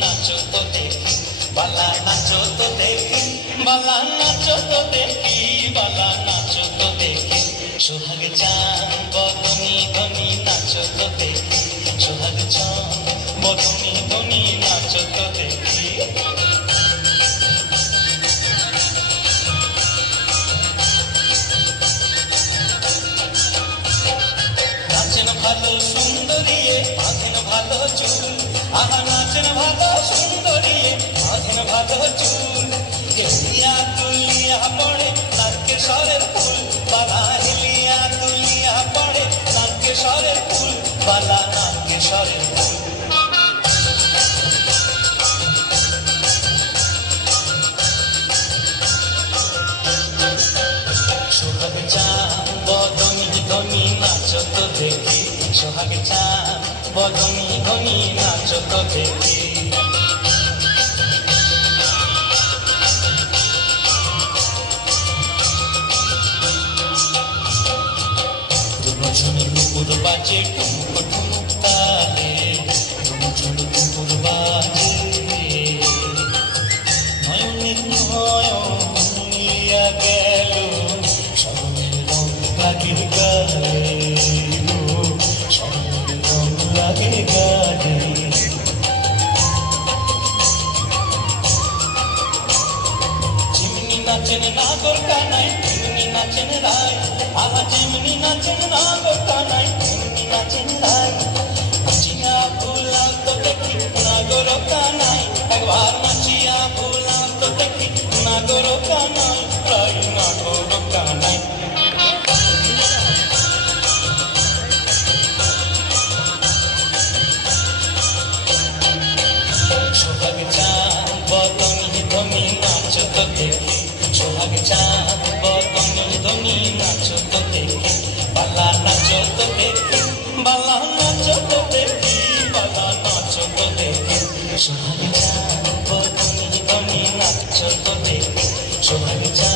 নাচো তো দেখি, বালা নাচো তো দেখি, বালা নাচো তো দেখি, বালা নাচো তো দেখি। সোহাগ চাঁদ বদনি ধনি নাচো তো দেখি, সোহাগ চাঁদ বদনি ধনি নাচো তো দেখি। নাচেন ভালো সুন্দরিয়ে, বাঁধেন ভালো চুল, আহা নাচেন ভালো সুন্দরিয়ে, বাঁধেন ভালো চুল। হিলিয়া তুলিয়া পড়ে নাট্যেশ্বরের ফুল, বালা হিলিয়া তুলিয়া পড়ে নাট্যেশ্বরের ফুল, বালা নাট্যেশ্বরের ফুল। সোহাগ চাঁদ বদনি ধনি নাচো তো দেখি, সোহাগ চাঁদ বদনি ধনি নাচো তো দেখি। ঝুমঝুনি নুপুর বাজে টুমুক টুমুক তালে, ঝুমঝুনি নুপুর বাজে, নয়নের নয়ন মিলিয়া গেল, স্মরণের রং লাগে গায়ে, স্মরণের রং লাগে গায়ে। ঝিমনি নাচেন নাগর কানাই, ঝিমনি নাচেন রায়, আহা ঝিমনি নাচেন নাগর কানাই, ঝিমনি নাচেন রায়। নাচিয়া ভুলাও তো দেখি নাগর কানাই, একবার নাচিয়া ভুলাও তো দেখি নাগর কানাই, রাই নাগর কানাই। সোহাগ চাঁদ বদনি ধনি নাচো তো দেখি, সোহাগ চাঁদ বদনি ধনি নাচো তো দেখি, বালা নাচো তো দেখি, বালা নাচো তো দেখি, বালা নাচো তো দেখি। সোহাগ চাঁদ বদনি ধনি নাচো তো দেখি, সোহাগ চাঁদ